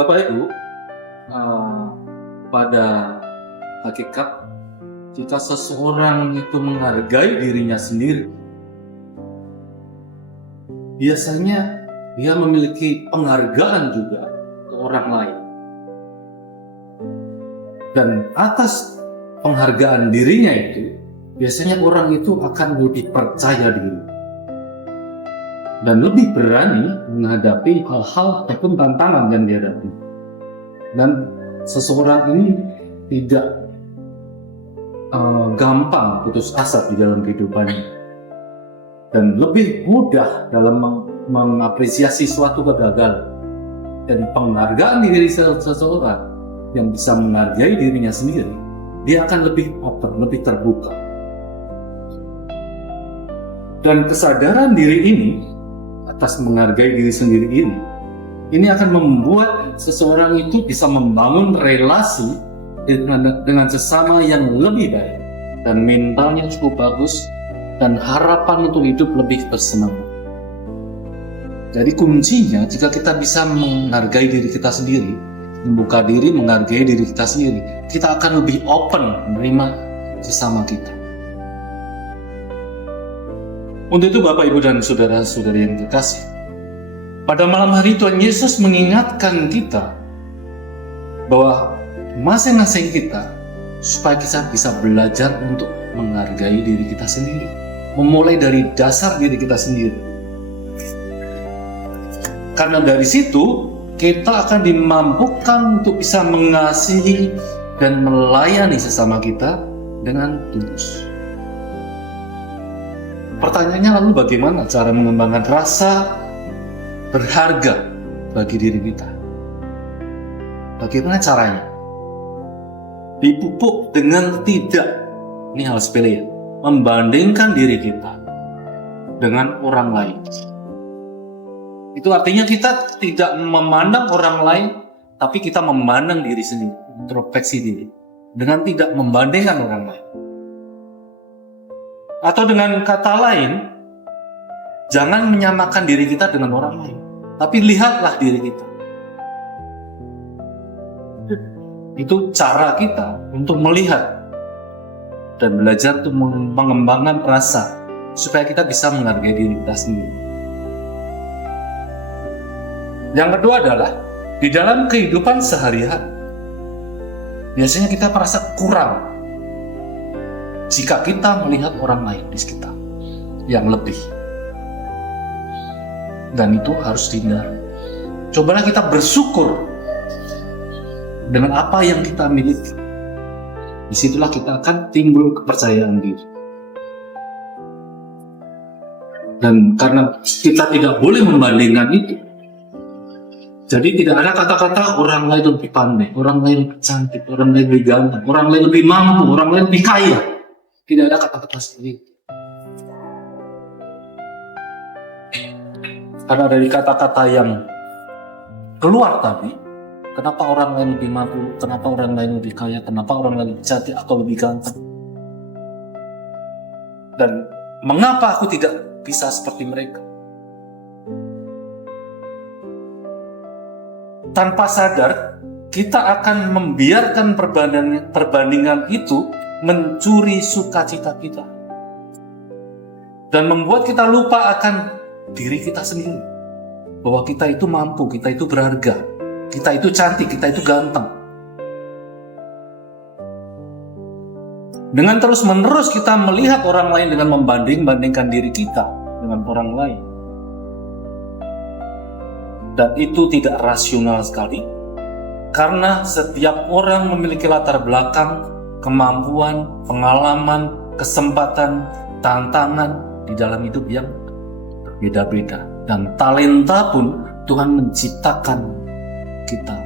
Bapak Ibu, eh, pada hakikat jika seseorang itu menghargai dirinya sendiri, biasanya dia memiliki penghargaan juga ke orang lain. Dan atas penghargaan dirinya itu, biasanya orang itu akan lebih percaya diri dan lebih berani menghadapi hal-hal ataupun tantangan yang dihadapi. Dan seseorang ini tidak gampang putus asa di dalam kehidupannya dan lebih mudah dalam mengapresiasi suatu kegagalan. Dan penghargaan diri seseorang yang bisa menghargai dirinya sendiri, dia akan lebih open, lebih terbuka. Dan kesadaran diri ini atas menghargai diri sendiri ini akan membuat seseorang itu bisa membangun relasi dengan sesama yang lebih baik, dan mentalnya cukup bagus, dan harapan untuk hidup lebih bersemangat. Jadi kuncinya, jika kita bisa menghargai diri kita sendiri, membuka diri, menghargai diri kita sendiri, kita akan lebih open menerima sesama kita. Untuk itu Bapak, Ibu, dan saudara-saudari yang terkasih, pada malam hari Tuhan Yesus mengingatkan kita bahwa masing-masing kita, supaya kita bisa belajar untuk menghargai diri kita sendiri, memulai dari dasar diri kita sendiri. Karena dari situ kita akan dimampukan untuk bisa mengasihi dan melayani sesama kita dengan tulus. Pertanyaannya lalu, bagaimana cara mengembangkan rasa berharga bagi diri kita? Bagaimana caranya? Dipupuk dengan tidak, ini hal sepele ya, membandingkan diri kita dengan orang lain. Itu artinya kita tidak memandang orang lain, tapi kita memandang diri sendiri, introspeksi diri, dengan tidak membandingkan orang lain. Atau dengan kata lain, jangan menyamakan diri kita dengan orang lain, tapi lihatlah diri kita. Itu cara kita untuk melihat dan belajar untuk mengembangkan rasa supaya kita bisa menghargai diri kita sendiri. Yang kedua adalah di dalam kehidupan sehari-hari, biasanya kita merasa kurang jika kita melihat orang lain di sekitar yang lebih, dan itu harus dihindari. Cobalah kita bersyukur dengan apa yang kita miliki. Disitulah kita akan timbul kepercayaan diri. Dan karena kita tidak boleh membandingkan itu, jadi tidak ada kata-kata orang lain lebih pandai, orang lain lebih cantik, orang lain lebih ganteng, orang lain lebih mampu, orang lain lebih kaya. Tidak ada kata-kata seperti itu. Karena dari kata-kata yang keluar tadi, kenapa orang lain lebih mampu, kenapa orang lain lebih kaya, kenapa orang lain lebih cantik atau lebih ganteng, dan mengapa aku tidak bisa seperti mereka. Tanpa sadar, kita akan membiarkan perbandingan itu mencuri sukacita kita dan membuat kita lupa akan diri kita sendiri, bahwa kita itu mampu, kita itu berharga, kita itu cantik, kita itu ganteng. Dengan terus-menerus kita melihat orang lain dengan membanding-bandingkan diri kita dengan orang lain, dan itu tidak rasional sekali, karena setiap orang memiliki latar belakang, kemampuan, pengalaman, kesempatan, tantangan di dalam hidup yang berbeda-beda. Dan talenta pun Tuhan menciptakan kita